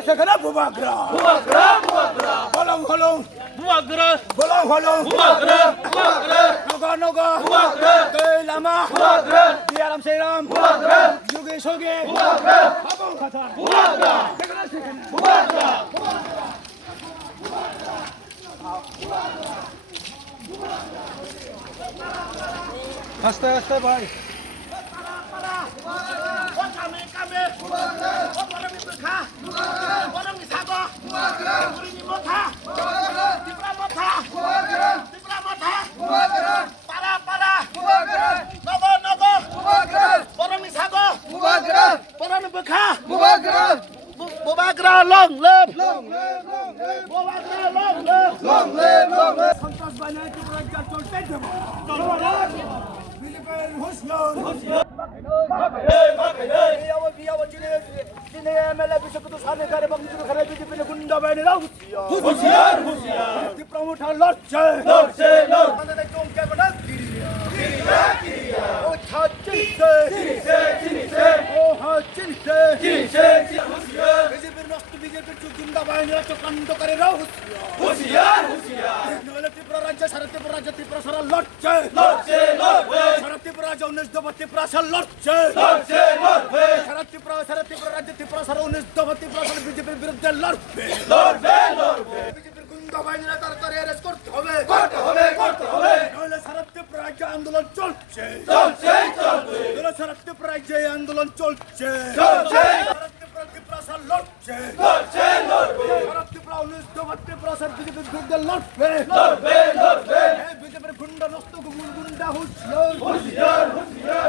সেখানে বলং হলং বলং হলং নগা নগা লামা দিয়ারাম সেইরাম যুগে সগে কথা আস্তে আস্তে ভাই long live সন্ত্রাস বাহিনী ত্রিপুরা চলতে দেব বিজেপির হুঁশিয়ার যিনি এমএলএ বিশ্বকুত সার্নেকার এবং বিজেপির গুন্ডা বাহিনীরা হুঁশিয়ার ত্রিপুরা মুঠা লড়ছে আমাদের চমকে বলে ও ছাচিছে ও হাচিছে বিজেপির নষ্ট বিজেপির গুন্ডা বাহিনীরা চক্রান্তকারীরা হুঁশিয়ার নইলে ত্রিপুরা রাজ্য সারা ত্রিপুরা রাজ্য ত্রিপুরা সারা লড়ছে সারা ত্রিপুরা রাজ্য 19 দফা ত্রিপুরা সারা লড়ছে সারা ত্রিপুরা রাজ্য ত্রিপুরা সারা 19 দফা ত্রিপুরা সারা বিজেপির বিরুদ্ধে লড়বে বিজেপির গুন্ডা বাহিনীরা তাড়াতাড়ি অ্যারেস্ট করতে হবে নইলে সারা ত্রিপুরা রাজ্যে আন্দোলন চলছে নইলে সারা ত্রিপুরা রাজ্যে আন্দোলন চলছে ত্রিপুরা সারা লড়ছে সারা ত্রিপুরা 19 দফা ত্রিপুরা সারা বিজেপির বিরুদ্ধে লড়বে বিজেপির গুন্ডা নষ্ট গুন্ডা হুঁশিয়ার